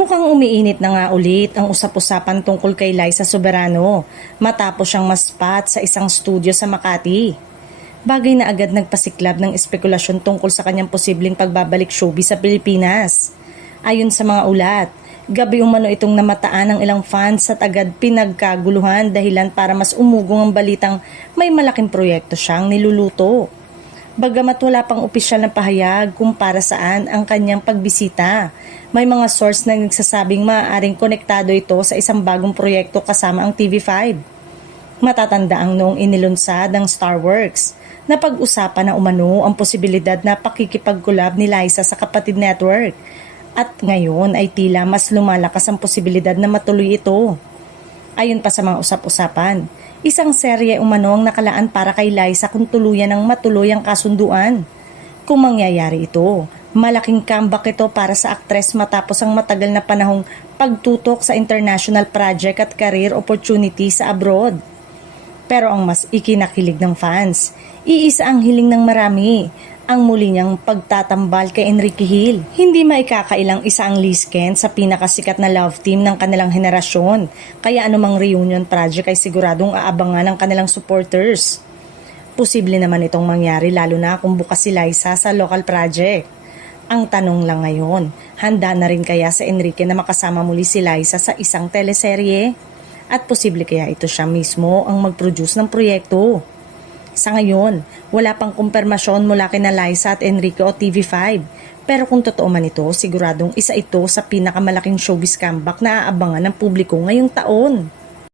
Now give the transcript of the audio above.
Mukhang umiinit na nga ulit ang usap-usapan tungkol kay Liza Soberano matapos siyang maspat sa isang studio sa Makati. Bagay na agad nagpasiklab ng espekulasyon tungkol sa kanyang posibleng pagbabalik showbiz sa Pilipinas. Ayon sa mga ulat, gabi umano itong namataan ng ilang fans at agad pinagkaguluhan dahilan para mas umugong ang balitang may malaking proyekto siyang niluluto. Bagamat wala pang opisyal na pahayag kung para saan ang kanyang pagbisita, may mga source na nagsasabing maaaring konektado ito sa isang bagong proyekto kasama ang TV5. Matatanda ang noong inilunsad ng Starworks na pag-usapan na umano ang posibilidad na pakikipag-collab ni Liza sa Kapatid Network. At ngayon ay tila mas lumalakas ang posibilidad na matuloy ito. Ayon pa sa mga usap-usapan, isang serye umano ang nakalaan para kay Liza kung tuluyan ng matuloy ang kasunduan. Kung mangyayari ito, malaking comeback ito para sa aktres matapos ang matagal na panahong pagtutok sa international project at career opportunity sa abroad. Pero ang mas ikinakilig ng fans, iisa ang hiling ng marami, ang muli niyang pagtatambal kay Enrique Hill. Hindi maikakailang isa ang lisken sa pinakasikat na love team ng kanilang henerasyon, kaya anumang reunion project ay siguradong aabangan ng kanilang supporters. Posible naman itong mangyari lalo na kung bukas si Liza sa local project. Ang tanong lang ngayon, handa na rin kaya sa Enrique na makasama muli si Liza sa isang teleserye? At posible kaya ito siya mismo ang mag-produce ng proyekto? Sa ngayon, wala pang kumpirmasyon mula kina Liza at Enrique o TV5. Pero kung totoo man ito, siguradong isa ito sa pinakamalaking showbiz comeback na aabangan ng publiko ngayong taon.